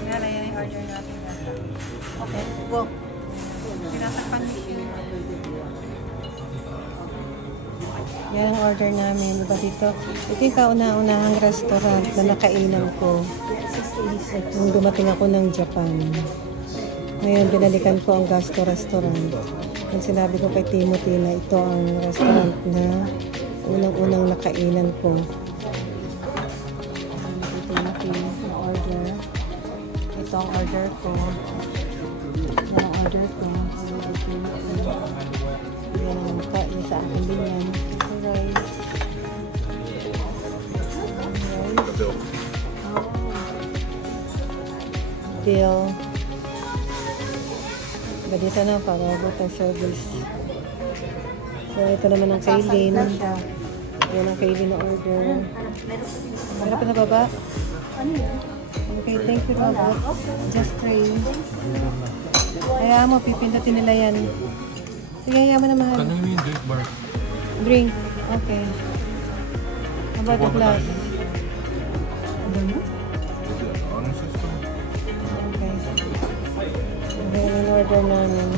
Yan yung order natin. Okay, go. Tinatakpan ni Sheila. Yan ang order namin. Diba dito? Ito yung kauna-unahang restaurant na nakainan ko. Nung dumating ako ng Japan. Ngayon, binalikan ko ang Gasto Restaurant. Yung sinabi ko kay Timothy na ito ang restaurant na unang-unang nakainan ko. Timothy, ang order. Ito ang order ko. Yan ang order ko. Yan ang mukha niya sa akin din yan. Rice. Bill. Dito na para abot ang service. So, ito naman ang kailin. Yan ang kailin na order. Meron pa na baba? Okay, thank you, Robert. Just try. Kaya mo, pipindutin nila yan. Sige, kaya mo na mahal. Ano yung drink bar? Drink. Okay. How about the glass? Ano system? Okay. Okay, in order namin.